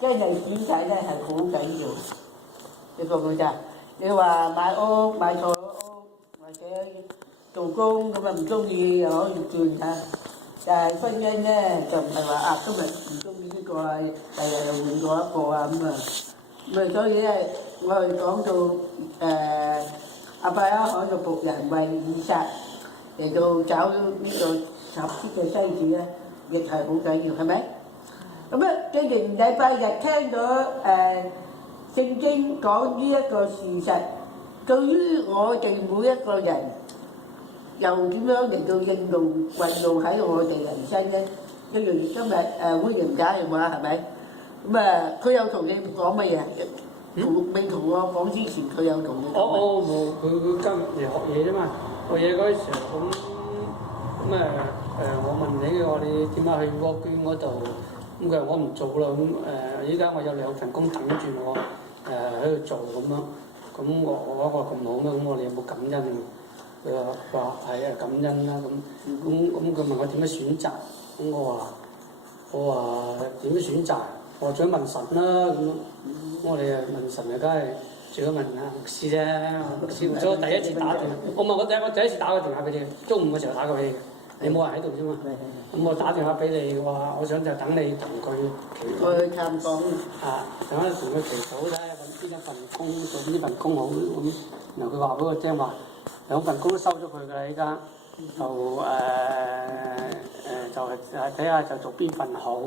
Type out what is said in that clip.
cái này chuyển chạy này係好緊要，你覺唔覺咋？你話買屋買錯屋或者做工咁啊唔中意又可以轉嚇，但係婚姻咧就唔係話啊今日唔中意呢個啊，第日又換過一個啊咁啊，所以咧我哋講到阿伯拉罕嘅僕人為以撒嚟到找呢個合適嘅妻子咧，亦係好緊要，係咪？咁啊，既然禮拜日聽咗聖經講呢一個事實，對於我哋每一個人又點樣嚟到應用運用喺我哋人生咧？一樣今日William打電話係咪？咁啊，佢有同你講乜嘢？未同我講之前，佢有同你講乜？我冇，佢今日嚟學嘢啫嘛。學嘢嗰時候我問你點解去窩捐嗰度？咁佢話我唔做啦，依家我有2份工等住我喺度做咁樣。咁我話咁好咩？咁我哋有冇感恩？佢話係感恩啦。咁佢問我點樣選擇？咁我話點樣選擇？我想問神啦咁。我哋問神啊，梗係最好問牧師啫。牧師，所以我第一次打電話，我第一次打個電話俾你，中午嘅時候打過俾你。你冇人喺度啫嘛，咁我打電話俾你話，我想就等你同佢祈禱。去探訪等下同佢祈禱咧，揾邊一份工做呢份工好咁。然後佢話俾我聽話，2份工都收咗佢㗎啦，依家就係睇下就做邊份好。